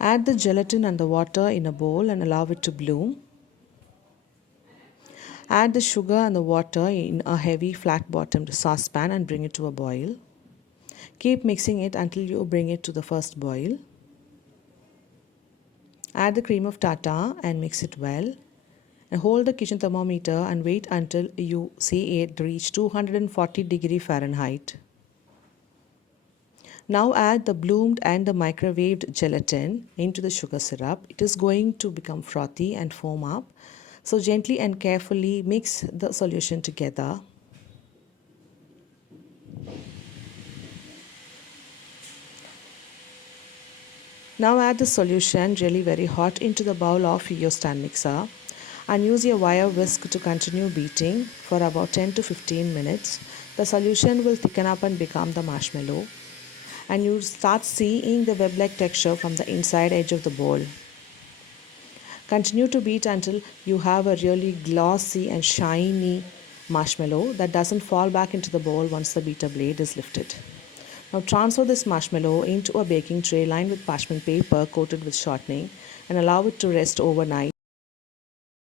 Add the gelatin and the water in a bowl and allow it to bloom. Add the sugar and the water in a heavy flat-bottomed saucepan and bring it to a boil. Keep mixing it until you bring it to the first boil. Add the cream of tartar and mix it well. And hold the kitchen thermometer and wait until you see it reach 240°F. Now add the bloomed and the microwaved gelatin into the sugar syrup. It is going to become frothy and foam up. So gently and carefully mix the solution together. Now add the solution really very hot into the bowl of your stand mixer and use your wire whisk to continue beating for about 10 to 15 minutes. The solution will thicken up and become the marshmallow, and you start seeing the web-like texture from the inside edge of the bowl. Continue to beat until you have a really glossy and shiny marshmallow that doesn't fall back into the bowl once the beater blade is lifted. Now transfer this marshmallow into a baking tray lined with parchment paper coated with shortening and allow it to rest overnight.